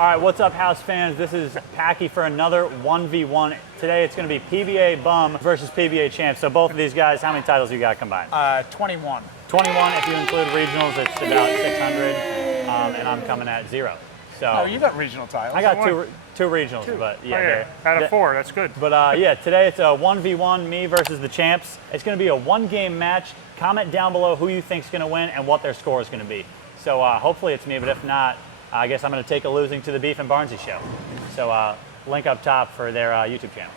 All right, what's up, House fans? This is Packy for another 1v1. Today it's going to be PBA bum versus PBA champ. So both of these guys, how many titles you got combined? 21. 21 if you include regionals. It's about 600, and I'm coming at 0. So Oh, you got regional titles. I got two regionals, but yeah. Out of 4, that's good. But yeah, today it's a 1v1, me versus the champs. It's going to be a one-game match. Comment down below who you think's going to win and what their score is going to be. So hopefully it's me, but if not, I guess I'm going to take a losing to the Beef and Barnsey show. So link up top for their YouTube channel.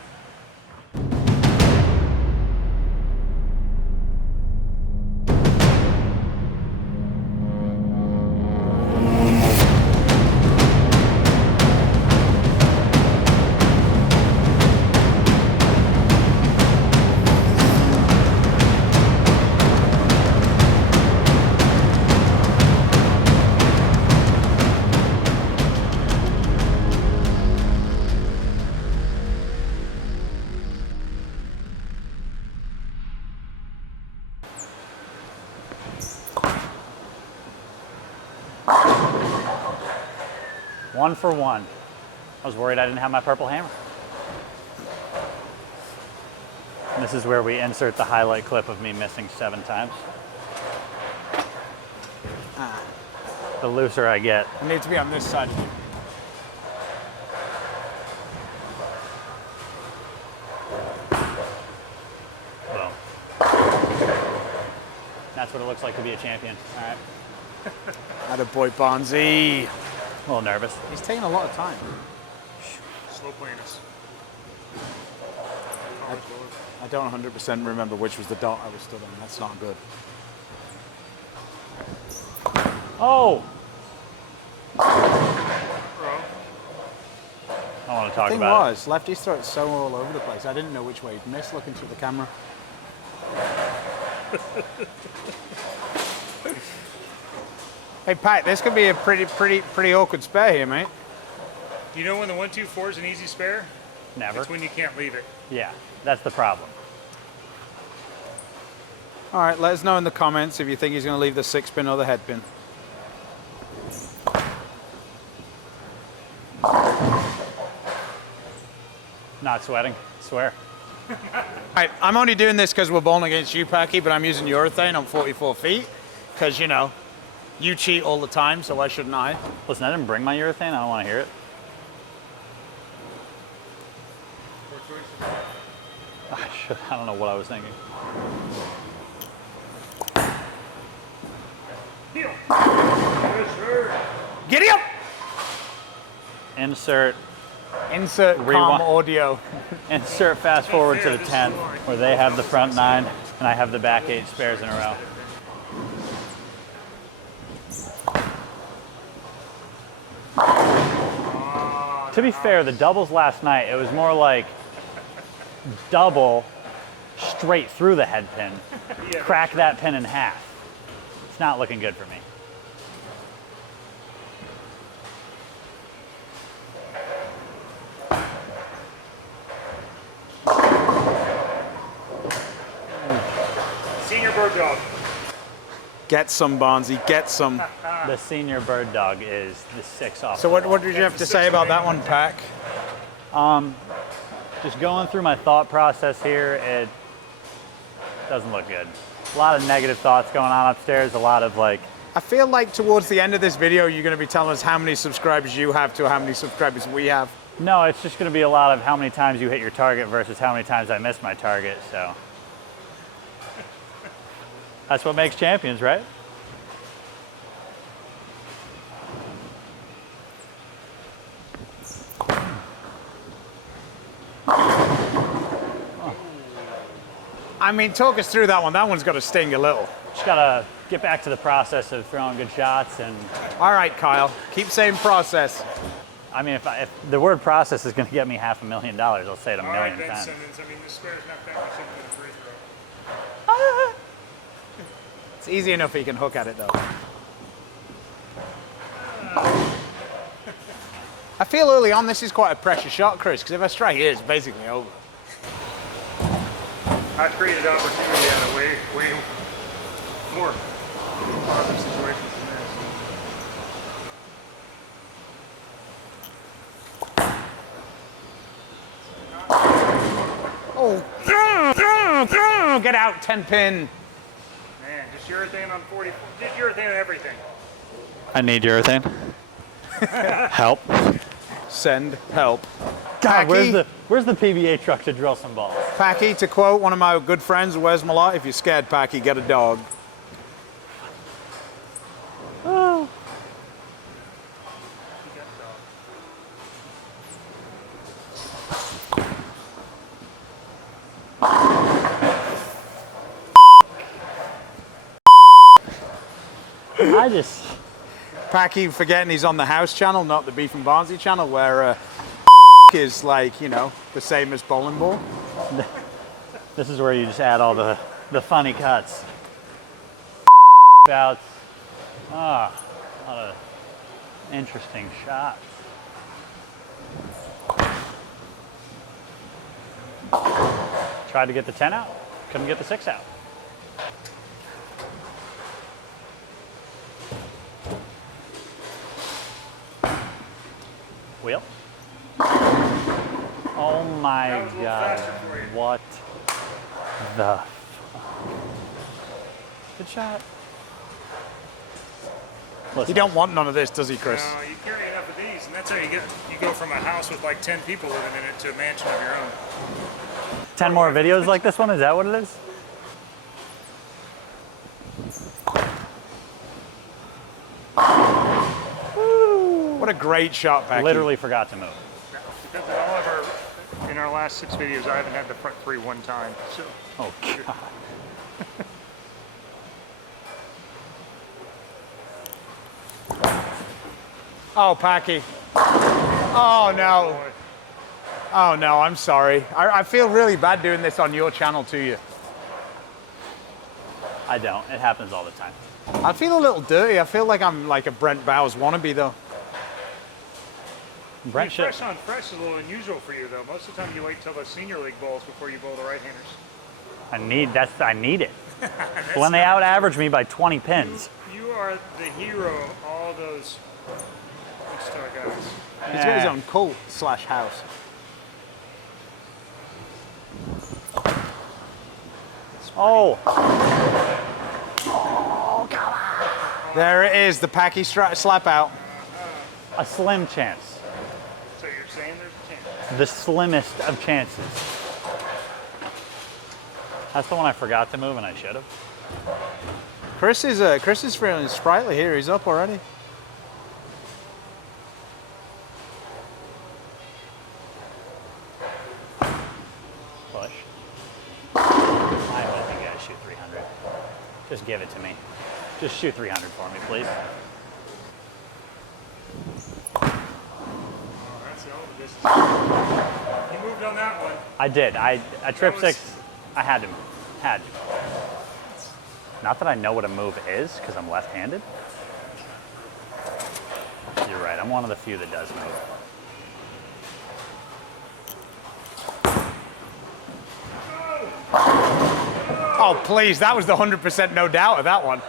One for one. I was worried I didn't have my purple hammer. And this is where we insert the highlight clip of me missing 7 times. The looser I get. It needs to be on this side of you. Boom. That's what it looks like to be a champion. All right. Attaboy Barnsey. A little nervous. He's taking a lot of time. Slow playing us. I don't 100% remember which was the dot I was stood on. That's not good. Oh! I want to talk The thing about was, Lefty's throw it so all over the place. I didn't know which way he'd miss looking through the camera. Hey Pat, this could be a pretty awkward spare here, mate. You know when the 1-2-4 is an easy spare? it. Never. It's when you can't leave it. Yeah, that's the problem. All right, let us know in the comments if you think he's going to leave the 6-pin or the head pin. Not sweating, swear. All right, I'm only doing this because we're bowling against you, Packy, but I'm using urethane on 44 feet because, you know, you cheat all the time, so why shouldn't I? Listen, I didn't bring my urethane. I don't want to hear it. I don't know what I was thinking. Giddy up! Insert Calm audio. Insert fast forward to the 10th, where they have the front 9 and I have the back 8 spares in a row. To be fair, the doubles last night, it was more like double straight through the head pin. Crack that pin in half. It's not looking good for me. Senior bird dog. Get some, Barnsey, get some. The senior bird dog is the 6 off. So what did you have to say about that one, Pack? Just going through my thought process here, it doesn't look good. A lot of negative thoughts going on upstairs, a lot of like... I feel like towards the end of this video, you're going to be telling us how many subscribers you have to how many subscribers we have. No, it's just going to be a lot of how many times you hit your target versus how many times I missed my target, so... That's what makes champions, right? I mean, talk us through that one. That one's got to sting a little. Just gotta get back to the process of throwing good shots and... All right, Kyle, keep saying process. I mean, if the word process is gonna get me $500,000, I'll say it a All right, million Ben times. Simmons. I mean, this spare's not that much into the free throw. It's easy enough he can hook at it, though. I feel early on this is quite a pressure shot, Chris, because if I strike here, it's basically over. I created opportunity out of way more positive situations than this. Get out, 10 pin. Man, just urethane on 44. Just urethane on everything. I need urethane. Help. Send help. God, Packy, where's the PBA truck to drill some balls? Packy, to quote one of my good friends, Wes Malott, if you're scared, Packy, get a dog. Oh. I just... Packy forgetting he's on the House channel, not the Beef and Barnsley channel, where is like, you know, the same as bowling ball. This is where you just add all the funny cuts. Bouts. Ah, a lot of interesting shots. Tried to get the 10 out, couldn't get the 6 out. Wheel. Oh my That was a little God. faster for you. What the fuck? Good shot. Listen, He don't want none of this, does he, Chris? No, you carry enough of these, and that's how you go from a house with like 10 people living in it to a mansion of your own. 10 more videos like this one? Is that what it is? What a great shot, Packy. Literally forgot to move. Because in our last 6 videos, I haven't had the front 3 one time. So Oh, God. Oh, Packy. Oh, no. boy, Oh, no, I'm sorry. I feel really bad doing this on your channel to you. I don't. It happens all the time. I feel a little dirty. I feel like I'm like a Brent Bowers wannabe, though. Brent should. fresh on fresh is a little unusual for you, though. Most of the time, you wait till the senior league bowls before you bowl the right-handers. I need it. When they out average me by 20 pins. You are the hero of all those star guys. He's got his own cult / house. Oh, There it is, the Packy slap out. a slim chance. So you're saying there's a chance. The slimmest of chances. That's the one I forgot to move and I should have. Chris is feeling sprightly here. He's up already. Push. I hope you guys shoot 300. Just give it to me. Just shoot 300 for me, please. Oh, that's the old distance. You moved on that one. I did. I trip was- 6. I had to. Not that I know what a move is, because I'm left-handed. You're right. I'm one of the few that does move. Oh, please, that was the 100% no doubt of that one.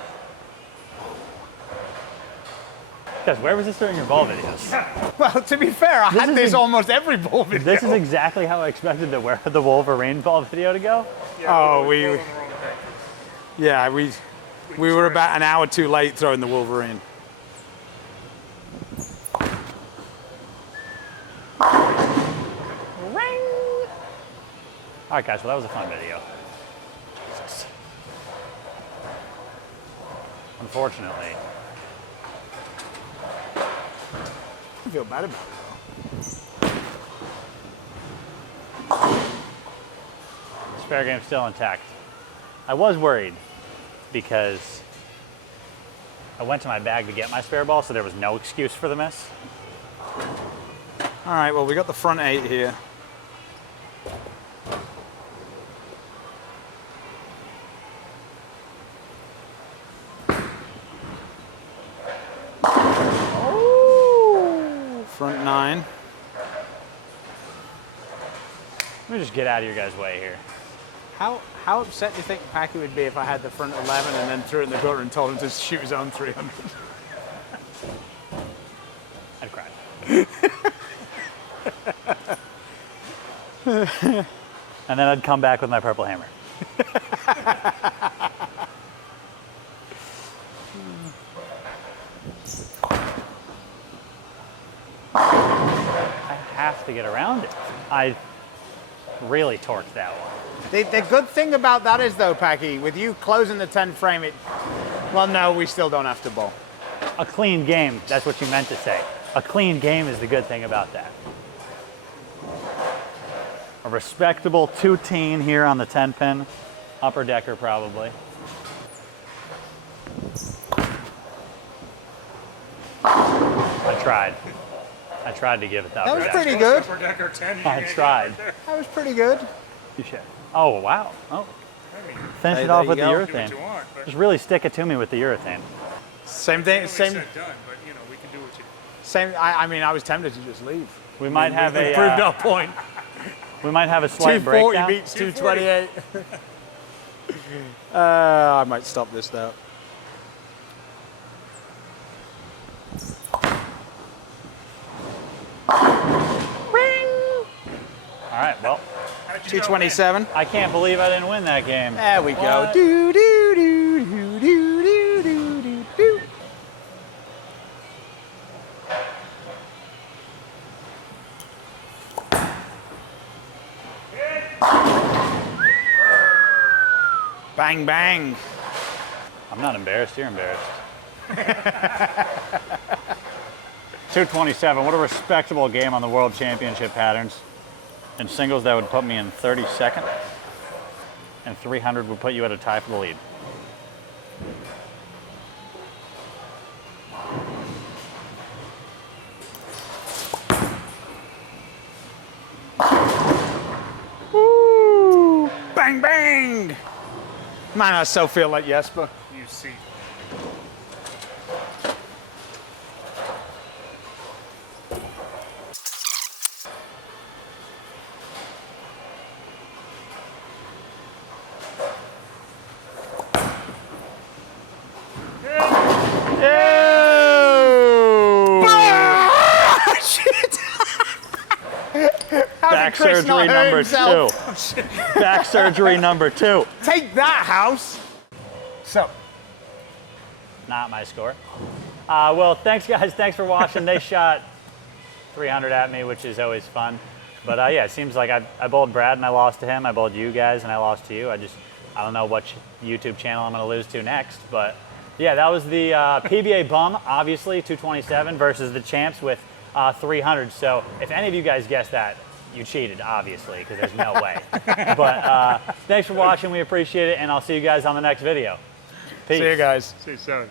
Guys, where was this during your ball videos? Well, to be fair, I had is this the- almost every ball video. This is exactly how I expected the Wolverine ball video to go. Yeah, Oh, we we- were on the wrong thing. Yeah, we were about an hour too late throwing the Wolverine. All right, guys. Well, that was a fun video. Jesus. Unfortunately, I feel bad about it, spare game's still intact. I was worried because I went to my bag to get my spare ball, so there was no excuse for the miss. though. All right, well, we got the front 8 here. Front 9. Let me just get out of your guys' way here. How upset do you think Packy would be if I had the front 11 and then threw it in the gutter and told him to shoot his own 300? I'd cry. And then I'd come back with my purple hammer. have to get around it. I really torqued that one. The good thing about that is, though, Packy, with you closing the 10 frame, well, no, we still don't have to bowl. A clean game, that's what you meant to say. A clean game is the good thing about that. A respectable 2-teen here on the 10 pin. Upper decker probably. I tried to give it that. That was pretty good. Upper decker 10. I tried. That was pretty good. You should. Oh, wow. Oh. I mean, Finish it There off you with the go. do what urethane. you want, but Just really stick it to me with the urethane. Same thing. nobody Same. said done, but you know, we can do what you. Same. I mean, I was tempted to just leave. We might have We a proved our point. we might have a slight 240 breakdown. beats 228. I might stop this though. All right, well, How'd you 227. I can't believe I didn't win that game. There we go. What? Do do do do do do do do do. Bang bang. I'm not embarrassed. You're embarrassed. 227. What a respectable game on the World Championship patterns. In singles, that would put me in 32nd. And 300 would put you at a tie for the lead. Woo! Bang bang. Man, I so feel like Jesper. You see. Back surgery number 2. Back surgery number 2. Take that, house. So, Not my score. Well, thanks guys. Thanks for watching. They shot 300 at me, which is always fun. But yeah, it seems like I bowled Brad and I lost to him. I bowled you guys and I lost to you. I don't know what YouTube channel I'm going to lose to next. But yeah, that was the PBA bum, obviously, 227 versus the champs with 300. So if any of you guys guessed that, you cheated, obviously, because there's no way. But thanks for watching. We appreciate it. And I'll see you guys on the next video. Peace. see you guys. See you soon.